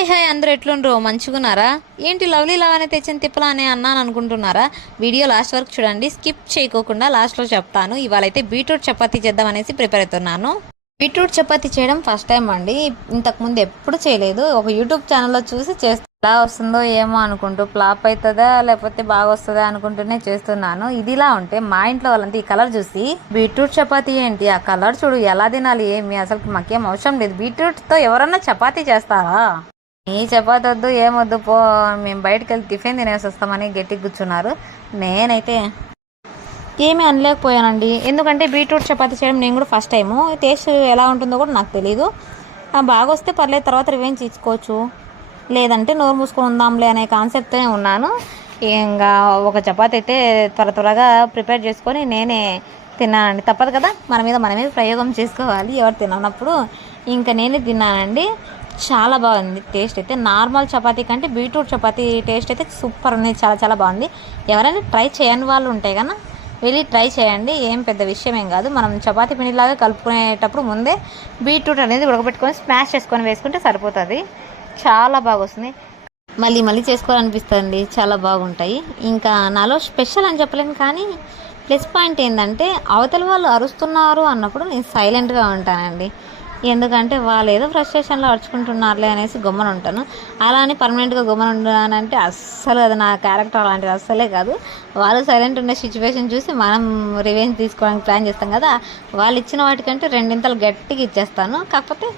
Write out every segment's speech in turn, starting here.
Hi hi అందరూ ఎట్లుండ్రు మంచిగున్నారా? ఏంటి lovely love తెచ్చిన తిప్పలా అని అన్నాను అనుకుంటున్నారా? వీడియో లాస్ట్ వరకు చూడండి, స్కిప్ చేయకోకుండా లాస్ట్లో చెప్తాను. ఇవాళ అయితే బీట్రూట్ చపాతీ చేద్దాం అనేసి ప్రిపేర్ అవుతున్నాను. బీట్రూట్ చపాతీ చేయడం ఫస్ట్ టైం అండి, ఇంతకుముందు ఎప్పుడు చేయలేదు. ఒక యూట్యూబ్ ఛానల్లో చూసి చేస్తా, ఎలా వస్తుందో ఏమో అనుకుంటూ ఫ్లాప్ అవుతుందా లేకపోతే బాగా వస్తుందా అనుకుంటూనే చేస్తున్నాను. ఇదిలా ఉంటే మా ఇంట్లో వాళ్ళంతా ఈ కలర్ చూసి బీట్రూట్ చపాతీ ఏంటి, ఆ కలర్ చూడు ఎలా తినాలి, ఏమి అసలు మాకేం అవసరం లేదు, బీట్రూట్తో ఎవరన్నా చపాతీ చేస్తారా, ఈ చపాతి వద్దు ఏమొద్దు పో, మేము బయటకు వెళ్ళి టిఫిన్ తినేసి వస్తామని గట్టిగా కూర్చున్నారు. నేనైతే ఏమీ అనలేకపోయానండి, ఎందుకంటే బీట్రూట్ చపాతీ చేయడం నేను కూడా ఫస్ట్ టైము. టేస్ట్ ఎలా ఉంటుందో కూడా నాకు తెలీదు. బాగా వస్తే పర్లేదు, తర్వాత రివెంజ్ తీసుకోవచ్చు, లేదంటే నోరు మూసుకొని ఉందాంలే అనే కాన్సెప్ట్తోనే ఉన్నాను. ఇంకా ఒక చపాతీ అయితే త్వరగా ప్రిపేర్ చేసుకొని నేనే తిన్నానండి. తప్పదు కదా, మన మీద మనమే ప్రయోగం చేసుకోవాలి ఎవరు తిననప్పుడు. ఇంకా నేనే తిన్నానండి. చాలా బాగుంది టేస్ట్ అయితే. నార్మల్ చపాతీ కంటే బీట్రూట్ చపాతీ టేస్ట్ అయితే సూపర్ ఉంది, చాలా చాలా బాగుంది. ఎవరైనా ట్రై చేయని వాళ్ళు ఉంటే కన్నా వెళ్ళి ట్రై చేయండి, ఏం పెద్ద విషయం ఏం కాదు. మనం చపాతీ పిండిలాగా కలుపుకునేటప్పుడు ముందే బీట్రూట్ అనేది ఉడకబెట్టుకొని స్మాష్ చేసుకొని వేసుకుంటే సరిపోతుంది, చాలా బాగా వస్తుంది. మళ్ళీ చేసుకోవాలనిపిస్తుంది, చాలా బాగుంటాయి. ఇంకా నాలో స్పెషల్ అని చెప్పలేను, కానీ ప్లస్ పాయింట్ ఏంటంటే అవతల వాళ్ళు అరుస్తున్నారు అన్నప్పుడు నేను సైలెంట్గా ఉంటానండి. ఎందుకంటే వాళ్ళు ఏదో ఫ్రస్ట్రేషన్లో అరుచుకుంటున్నారులే అనేసి గమ్మున ఉంటాను. అలా అని పర్మనెంట్గా గమ్మున ఉంటానంటే అస్సలు అది నా క్యారెక్టర్ అలాంటిది అస్సలే కాదు. వాళ్ళు సైలెంట్ ఉండే సిచ్యువేషన్ చూసి మనం రివెంజ్ తీసుకోవడానికి ప్లాన్ చేస్తాం కదా, వాళ్ళు ఇచ్చిన వాటికంటే రెండింతలు గట్టిగా ఇచ్చేస్తాను. కాకపోతే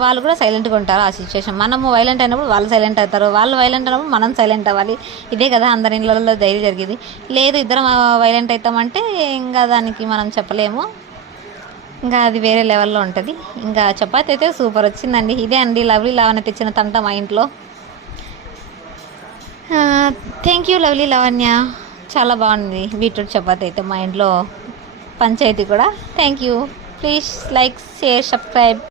వాళ్ళు కూడా సైలెంట్గా ఉంటారు ఆ సిచ్యువేషన్. మనము వైలెంట్ అయినప్పుడు వాళ్ళు సైలెంట్ అవుతారు, వాళ్ళు వైలెంట్ అయినప్పుడు మనం సైలెంట్ అవ్వాలి. ఇదే కదా అందరి ఇళ్ళల్లో ధైర్యం జరిగేది. లేదు ఇద్దరం వైలెంట్ అవుతామంటే ఇంకా దానికి మనం చెప్పలేము, ఇంకా అది వేరే లెవెల్లో ఉంటుంది. ఇంకా చపాతీ అయితే సూపర్ వచ్చిందండి. ఇదే అండి లవ్లీ లావణ్య తెచ్చిన తంట మా ఇంట్లో. థ్యాంక్ యూ లవ్లీ లావణ్య, చాలా బాగుంది బీట్రూట్ చపాతీ అయితే మా ఇంట్లో పంచాయతీ కూడా. Thank you. Please like, share, subscribe.